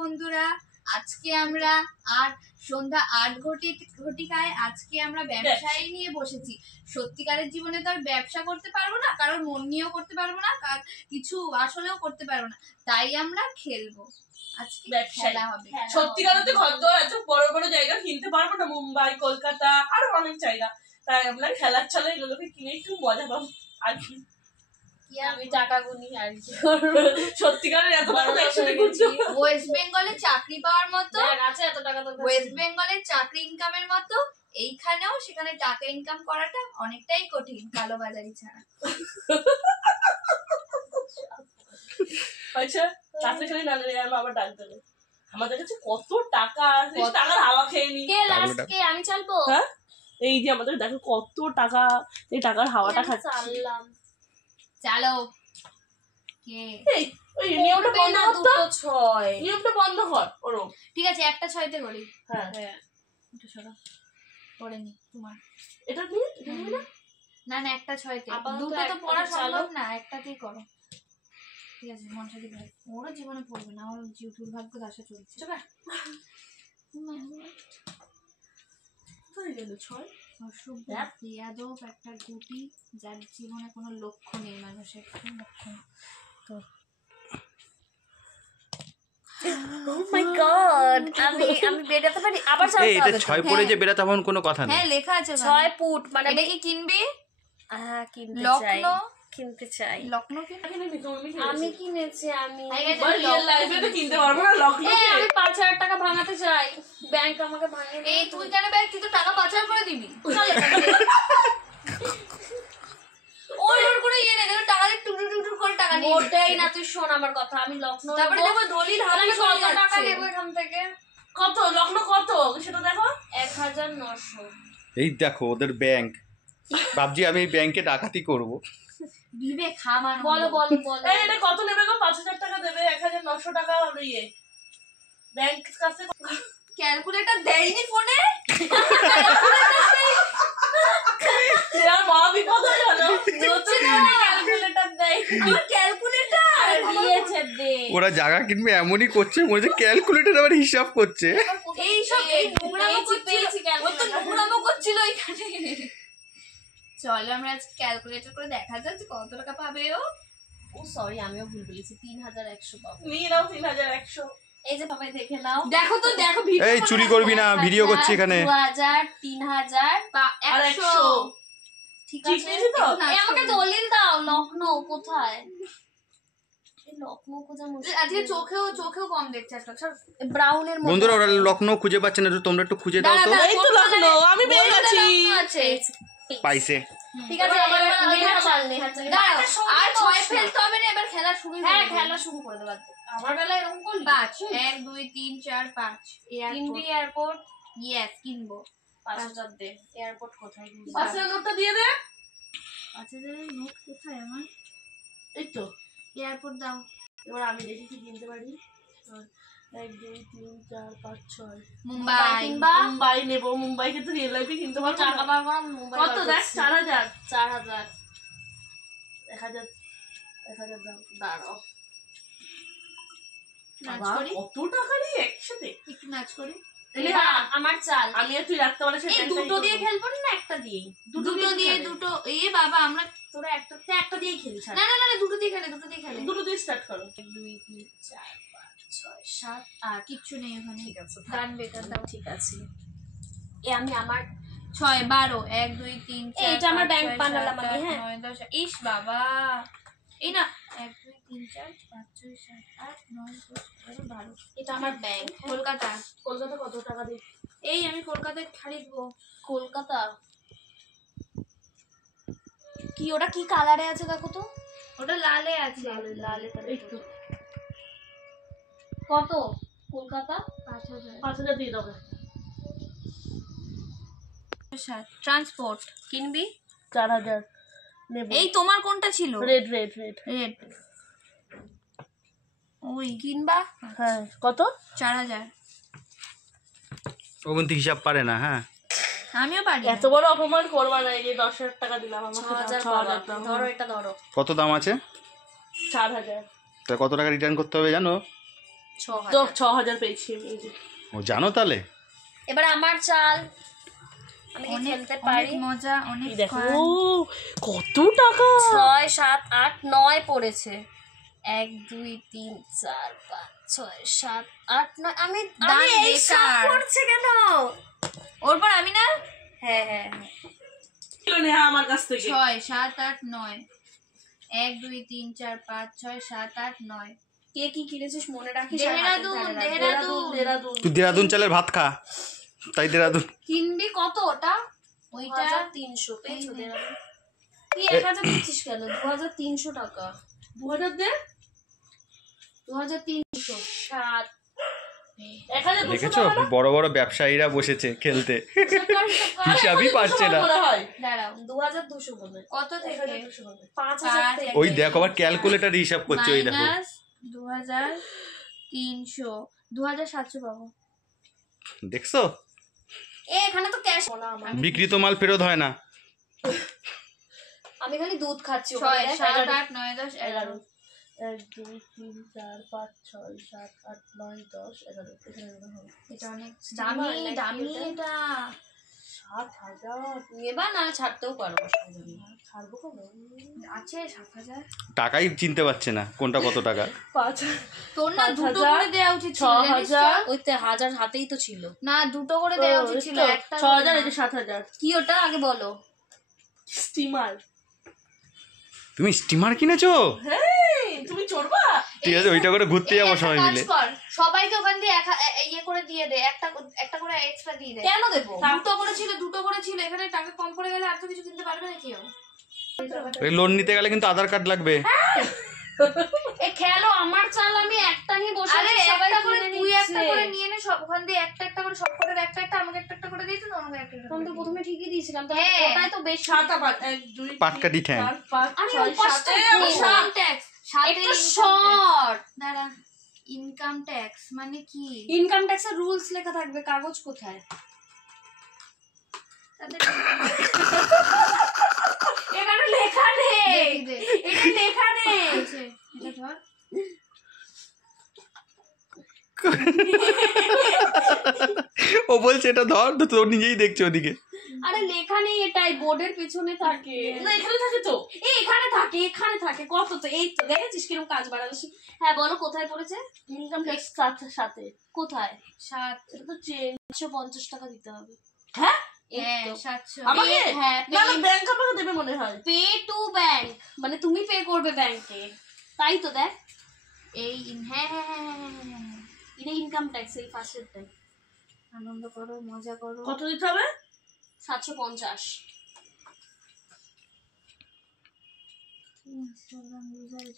বন্ধুরা, আজকে আমরা সন্ধ্যা ৮ ঘটিকায় আজকে আমরা ব্যবসায় নিয়ে বসেছি। সত্যিকারের জীবনে তো আর ব্যবসা করতে পারবো না, কারণ মন নিয়েও করতে পারবো না, কিছু আসলেও করতে পারবো না, তাই আমরা খেলবো। আজকে খেলা হবে। সত্যিকারের ঘর দোয়ার এত বড় বড় জায়গা কিনতে পারবো না, মুম্বাই, কলকাতা আরো অনেক জায়গা, তাই আমরা খেলার ছলে এগুলোকে কিনে একটু মজা পাবো আর কি। আমি টাকা গুনি আর কি। সত্যিকারের এত টাকা একসাথে গুনছি। ওয়েস্ট বেঙ্গলে চাকরি পাওয়ার মতো আছে, এত টাকা তো ওয়েস্ট বেঙ্গলের চাকরি ইনকামের মতো এইখানেও সেখানে টাকা ইনকাম করাটা অনেকটাই কঠিন, কালোবাজারি ছাড়া। আচ্ছা, কাছে খালি না নিলে আমার আবার ডাক দেবে। আমাদের কাছে কত টাকা আছে, টাকার হাওয়া খেয়ে নি। কে লাস্ট কে আমি চালবো? হ্যাঁ, এই যে আমাদের দেখো কত টাকা, এই টাকার হাওয়াটা খাচ্ছি। চাললাম, চলো। কে ওই নিয়মটা বন্ধ কর তো। 6 নিয়মটা বন্ধ কর ওরো। ঠিক আছে, একটা 6তে করি। হ্যাঁ একটু সরো, পড়ে নি তোমার। এটা নিয়ে না না, একটা 6তে। আপাতত দুটো তো একটা পড়া চালো। সম্ভব না, একটাতেই করো। ঠিক আছে, মনসাদি ভাই ওরও জীবনে পড়বে না, ওর দুর্ভাগ্য দশা চলছে। চল গেল 6 অশুভ বেয়াদব একটা গুটি, যার জীবনে কোনো লক্ষ্য নেই মানুষের, কোনো লক্ষ্য নেই। তো Oh my god, আমি বেরাতে পারি আবার চালতে এটা হবে। 6 পড়ে যে বেরাতে হবে কোনো কথা নেই। হ্যাঁ, লেখা আছে 6 ফুট মানে এটা কি কিনবি? হ্যাঁ, কিনতে চাই, লখনৌ কিনতে চাই। লখনৌ কিনবি? আমি কিনেছি, আমি রিয়েল লাইফে তো কিনতে পারবো না লখনৌ। আমি 5000 টাকা ভাঙাতে চাই, ব্যাংক আমাকে ভাঙিয়ে এই তুই কেন ব্যাগ, তুই তো টাকা পাচার করে দিবি। ওর করে ইয়ে নেই, টাকা দিয়ে টুটু টুটু করে টাকা নিয়ে ওটাই না, তুই শোন আমার কথা। আমি লখনৌ তারপরে দেখো দলিল হাতে আমি চলে কত টাকা যাচ্ছে। নেবো এখান থেকে? কত লখনৌ কত সেটা দেখো। 1900। এই দেখো ওদের ব্যাংক, ভাবছি আমি এই ব্যাংকে ডাকাতি করব। বিবেক খামান বলো বলো বলো। এই এটা কত নেবে গো? 5000 টাকা দেবে, 1900 টাকা হলো ইয়ে ব্যাংক কাছে। ক্যালকুলেটর দেয়নি ফোনে। আর মহা বিপদ হয়ে গেল। ক্যালকুলেটর দেয়, আমার ক্যালকুলেটর দিয়েছে দে। ওরা জায়গা কিনবে এমনই করছে, মনে হচ্ছে ক্যালকুলেটর আবার হিসাব করছে। এই সব এই নোংরামো করছিল, পেয়েছি ও তো নোংরামো করছিল এখানে। চলো আমরা আজকে ক্যালকুলেটর করে দেখা যাচ্ছে কত টাকা পাবে ও। ও সরি, আমিও ভুল বলেছি, 3100 পাবো। নিয়ে নাও 3100। এই যে সবাই দেখে নাও, দেখো তো, দেখো ভিডিও। এই চুরি করবি না, ভিডিও করছি এখানে। 2000, 3000 আর 100। ঠিক ঠিক আছে, নিয়েছি তো? এই আমাকে দলিল দাও। লখনৌ কোথায়? এই লখনৌ কোথায়? আজকে চোখেও কম দেখছে একটা। ব্রাউনের মধ্যে বন্ধুরা ওরা লখনৌ খুঁজে পাচ্ছে না, তো তোমরা একটু খুঁজে দাও তো। এই তো লখনৌ, আমি পেয়ে গেছি। আছে। পাইছে। ঠিক আছে, এবার নেহা চাল। দাঁড়াও, আর 6 ফেলতে হবে না, এবার খেলা শুরু। হ্যাঁ, খেলা শুরু করে দেব। আমার বেলায় এরকম করলি? 5 1 2 3 4 5 কিনবি এয়ারপোর্ট? ইয়েস, কিনবো। 5000 দে। এয়ারপোর্ট কোথায় কিনবি? 5000 নোটটা দিয়ে দে। 5000 এর নোট কোথায় আমার? এই তো এয়ারপোর্ট দাও। এবার আমি দেখি কি কিনতে পারি। 1 2 3 4 5 6 মুম্বাই কিনবা? মুম্বাই নেবো। মুম্বাইকে তো রিয়েল লাইফে কিনতে পারবো টাকা না। বার করা মুম্বাই কত দেখ? 4000 4000 1000 দাও। দাঁড়াও, নাচ বাবা, করি কত টাকা রে একসাথে। একটু, নাচ করি। আমার চাল। আমি আর তুই রাখতে পারে এই দুটো দিয়ে খেলবো না একটা দিয়ে? দুটো দিয়ে দুটো। এ বাবা, আমরা তোরা একটা দিয়েই খেলিস। না না না, দুটো দিয়ে খেলে, দুটো দিয়ে খেলে। দুটো দিয়ে স্টার্ট করো। 1 2 3 4 5 6 7 আর কিচ্ছু নেই ওখানে। ঠিক আছে, গান বেকার দাও। ঠিক আছে। আমি আমার 6 12 1 2 3 4 এইটা আমার ব্যাংক বানালাম আমি। হ্যাঁ, 9 10। ইস বাবা, এই না 1 2 3 4 5 6 7 8 9 10 11 12। এটা আমার ব্যাংক। কলকাতা। কলকাতা কত টাকা দিয়ে? এই আমি কলকাতায় খারিদবো। কলকাতা কি? ওটা কি কালারে আছে দেখো তো। ওটা লালে আছে। লালে এই তো কত? কলকাতা 5000। 5000 দিয়ে দাও। ট্রান্সপোর্ট কিনবি? 4000 নেব। এই তোমার কোনটা ছিল? রেড। রেড। ওই কিনবা? হ্যাঁ, কত? 4000। ও কিন্তু হিসাব পারে না। হ্যাঁ, আমিও পারি। এত বড় অপমান করবা না। এই যে 10000 টাকা দিলাম, আমাকে 6000 দাও। ধরো, এটা ধরো। কত দাম আছে? 4000। তা কত টাকা রিটার্ন করতে হবে জানো? 6,000। 6,000 পেয়েছি আমি, এই যে। ও জানো তাহলে? এবার আমার চাল, আমি কি অনেক খেলতে অনেক পারি? মজা, অনেক এই দেখো fun। কত টাকা। 6, 7, 8, 9 পড়েছে। 1, 2, 3, 4, 5, 6, 7, 8, 9। আমি দান এই সব বেকার। পড়ছে কেন? ওর পর আমি না, হ্যাঁ হ্যাঁ হ্যাঁ। কিলো নেহা আমার কাছ থেকে। 6, 7, 8, 9, 1, 2, 3, 4, 5, 6, 7, 8, 9। কে কি কিনেছিস মনে রাখিস? দেহরাদুন, দেহরাদুন। দেরাদুন। তুই দেরাদুন চালের ভাত খা, তাই দেরাদুন। কিনবি কত ওটা? ওইটা 2,300 পেয়েছো দেরাদুন? কি 1,000 দিচ্ছিস কেন? 2,300 টাকা। 2,000 দে। 2,300। 7 1,200 দেখেছো টাকা না? বড় বড় ব্যবসায়ীরা বসেছে খেলতে, হিসাবই পাচ্ছে না। মনে হয়। দাঁড়াও, 2,200 বলে। কত থেকে? 1,200 হবে। 5,000 থেকে। ওই দেখো আবার ক্যালকুলেটার হিসাব করছে, ওই দেখো। মাইনাস 2,300, 2,700 পাবো। দেখছো, এখানে তো ক্যাশ না আমার। বিক্রিত মাল ফেরত হয় না। আমি খালি দুধ খাচ্ছি 6, ওখানে। 7, 8, 9, 10, 11। 1, 2, 3, 4, 5, 6, 7, 8, 9, 10, 11। এখানে মনে হয় এটা অনেক দামি, নাকি দামি এটা? এটা। 7,000। নেবা না ছাড়তেও পারবো। ছাড়বো কেন? আছে 7,000। টাকাই চিনতে পারছে না কোনটা কত টাকা। 5,000। তোর না 5,000, দুটো করে দেওয়া উচিত ছিল, জানিস তো? 6,000। ওই তো 1,000 হাতেই তো ছিল। না, দুটো করে দেওয়া উচিত ছিল, একটা 6,000, এই যে 7,000। কি ওটা আগে বলো? স্টিমার। তুমি স্টিমার কিনেছো? হ্যাঁ, তুমি চড়বা? ঠিক আছে, ওইটা করে ঘুরতে যাবো সবাই মিলে। সবাইকে ওখান দিয়ে ইয়ে করে দিয়ে দে, একটা করে এক্সট্রা দিয়ে দে। কেন দেবো? দুটো করে ছিল, এখানে টাকা কম পড়ে গেলে আর তো কিছু কিনতে পারবে না কেউ। ওই লোন নিতে গেলে কিন্তু আধার কার্ড লাগবে। এ খেলো, আমার চাল আমি একটা নিয়ে বসে আরে আছি, সবাই একটা করে কিনে তুই একটা নিচ্ছে। করে নিয়ে নে, সব ওখান দিয়ে একটা একটা করে, সব কটার একটা একটা, আমাকে একটা একটা করে দিয়েছ, আমাকে একটা একটা আমি তো করে প্রথমে ঠিকই দিয়েছিলাম, তো হ্যাঁ। ওটাই তো বেশি। 7 আবার 1, 2, পাটকাঠি ঠ্যাং। 4, 5, আরে 6, ওই পাঁচটা 7। ইনকাম ট্যাক্স, সাথে একটু শর্ট। দাঁড়া, ইনকাম ট্যাক্স মানে কি? ইনকাম ট্যাক্সের রুলস লেখা থাকবে, কাগজ কোথায়? তাদের এখানে লেখা নেই, দে, এটা লেখা নেই। আছে, এটা ধর। ও বলছে এটা ধর, তো তোর নিজেই দেখছে ওদিকে। আরে লেখা নেই, এটাই বোর্ডের পিছনে থাকে। না, এখানে থাকে তো। এখানে থাকে, এখানে থাকে, কত তো, এই তো দেখেছিস কিরকম কাজ বাড়াচ্ছি। হ্যাঁ বলো কোথায় পড়েছে? ইনকাম ট্যাক্স সাথে। কোথায়? 7, এটা তো 450 টাকা দিতে হবে। হ্যাঁ এই হ্যাঁ তো। 700। আমাকে? হ্যাঁ, না না, ব্যাংক আমাকে দেবে মনে হয়। পে টু ব্যাংক, মানে তুমি পে করবে ব্যাংকে, তাই তো দেখ। এই হ্যাঁ হ্যাঁ হ্যাঁ হ্যাঁ হ্যাঁ, হ্যাঁ, হ্যাঁ। এটা ইনকাম ট্যাক্স, এই ফার্স্টেরটাই। আনন্দ করো, মজা করো। কত দিতে হবে? 750।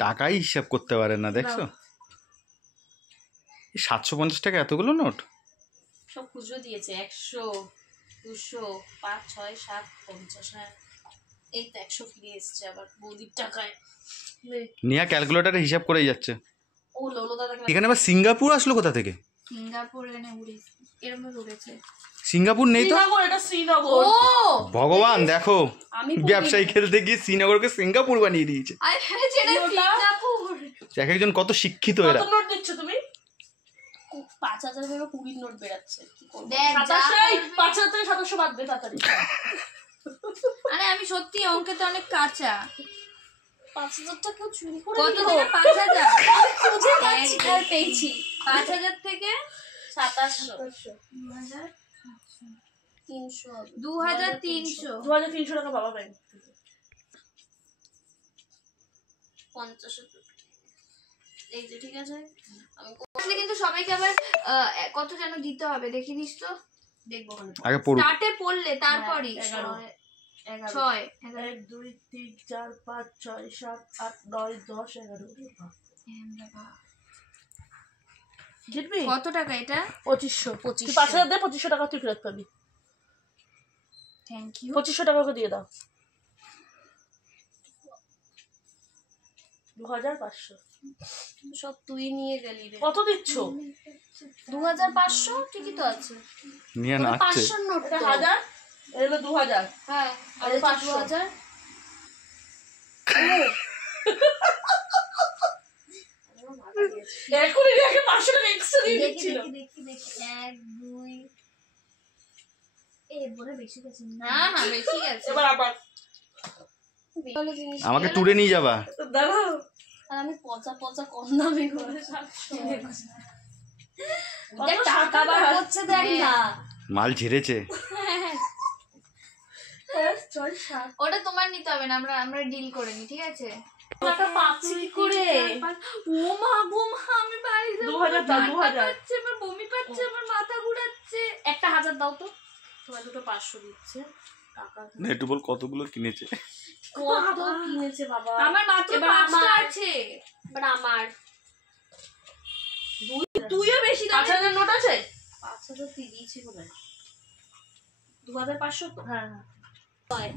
টাকাই হিসাব করতে পারে না, দেখছো? 750 টাকা এতগুলো নোট। সব খুচরো দিয়েছে, 100, 200, 5, 6, 7, 50। হ্যাঁ এই তো 100 ফিরে এসছে আবার বৌদির টাকায়। নিয়া ক্যালকুলেটারে হিসাব করেই যাচ্ছে। ও লোলো দাদাকে এখানে আবার সিঙ্গাপুর আসলো কোথা থেকে? সিঙ্গাপুর এনে উড়েছে, এরকম ভাবে উড়েছে। সিঙ্গাপুর নেই তো। শ্রীনগর, এটা শ্রীনগর। ও ভগবান দেখো, আমি ব্যবসায়ী খেলতে গিয়ে শ্রীনগরকে সিঙ্গাপুর বানিয়ে দিয়েছে। আমি ভেবেছি এটা কি ওটা? সিঙ্গাপুর। এক একজন কত শিক্ষিত এরা। কত নোট দিচ্ছ তুমি? 5,000 ভেবে 20 নোট বেরাচ্ছে, কি করবো? দেখ, যা 27, করবি। 5,000 থেকে 700 বাদ দে তাড়াতাড়ি। আরে আমি সত্যি অঙ্কে তো অনেক কাঁচা। 5,000 টা কেউ চুরি করে কত নিল? থেকে 5,000? খুঁজে পাচ্ছি, আর পেয়েছি। 5,000 থেকে 2700, 2,000, 300 হবে। 2,300। 2,300 টাকা বাবা ব্যাংক থেকে। 50 এই যে ঠিক আছে। আমি আসলে কিন্তু সবাইকে আবার কত যেন দিতে হবে, দেখে নিস তো। দেখবো ওখানে। আগে পড়ুক। স্টার্টে পড়লে তারপরই 11, 6, 1, 2, 3, 4, 5, 6, 7, 8, 9, 10, 11। জিতবি? কত টাকা এটা? 2500। 5,000 দে, 2500 টাকা তুই ফেরত পাবি। Thank you. 2500 টাকা ওকে দিয়ে দাও। 2,500। সব তুই নিয়ে গেলি রে। কত দিচ্ছ? 2,500 ঠিকই তো আছে। নিয়ে নাচছে। 500 নোট এটা তো। 1000, এটা হলো 2,000। হ্যাঁ আর আর 500। 500। এখনই রেখে 500 টাকা এক্সট্রা দিয়ে দেখি দিচ্ছিল। দেখি দেখি দেখি 1 2 বলে বেশি গেছে না না বেশি গেছে এবার আবার ভালো জিনিস আমাকে ট্যুরে নিয়ে যাবা? দাঁড়াও। আর আমি পচা পচা কম দামে করে 700 কত টাকা বার করছে দেখ না। মাল ঝেড়েছে। চল সাত। ওটা তোমার নিতে হবে না, আমরা আমরা ডিল করে নি, ঠিক আছে? টাকা পাচ্ছি কি করে? ও মা গো মা, আমি বাড়ি যাবো। 2000 দাও, 2000 পাচ্ছে, আমার বমি পাচ্ছে, আমার মাথা ঘুরাচ্ছে। একটা 1000 দাও তো। তোমার দুটো 500 দিচ্ছে টাকা। একটু বল কতগুলো কিনেছে। কত কিনেছে বাবা? আমার মাত্র এবার 5টা আমার। আছে। এবার আমার তুইও বেশি দাম 5000 নোট আছে? 5000 তুই দিয়েছি কোথায়? 2500 তো। হ্যাঁ 1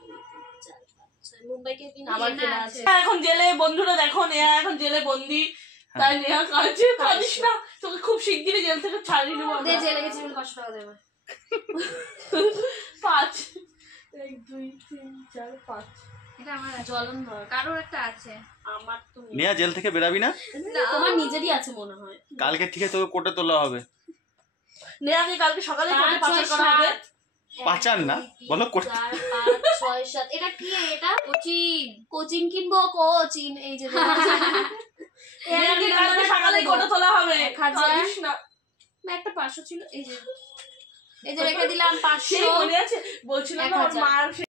2 3 4 5 6 মুম্বাইকে কিনে আমার এনে কেনা আছে। আছে। এখন জেলে, বন্ধুরা দেখো নেহা এখন জেলে বন্দি, তাই নেহা কাঁদছে। কাঁদিস না, তোকে খুব শিগগিরই জেল থেকে ছাড়িয়ে নেবো দে আমরা। জেলে গেছি বলে 500 টাকা দেবে। 5 1 2 3 4 5। এটা আমার আছে। জ্বলন ধর। কারোর একটা আছে। আমার তো নেই। নিয়া জেল থেকে বেরাবি না? তোমার নিজেরই আছে মনে হয়। কালকে ঠিক আছে, তোকে কোর্টে তোলা হবে। নেহাকে কালকে সকালে কোর্টে 5 পাচার 6 করা হবে। 7 পাচার না, বলো কোর্টে। 4 5 6 7 এটা কি এটা? কোচিং। কোচিন কিনবো কোচিন এই যে নেহাকে কালকে সকালে কোর্টে তোলা হবে। 1000 কাঁদিস না। একটা 500 ছিল এই যে রেখে দিলাম সেই 500। মনে আছে বলছিল না ওর 1000 মার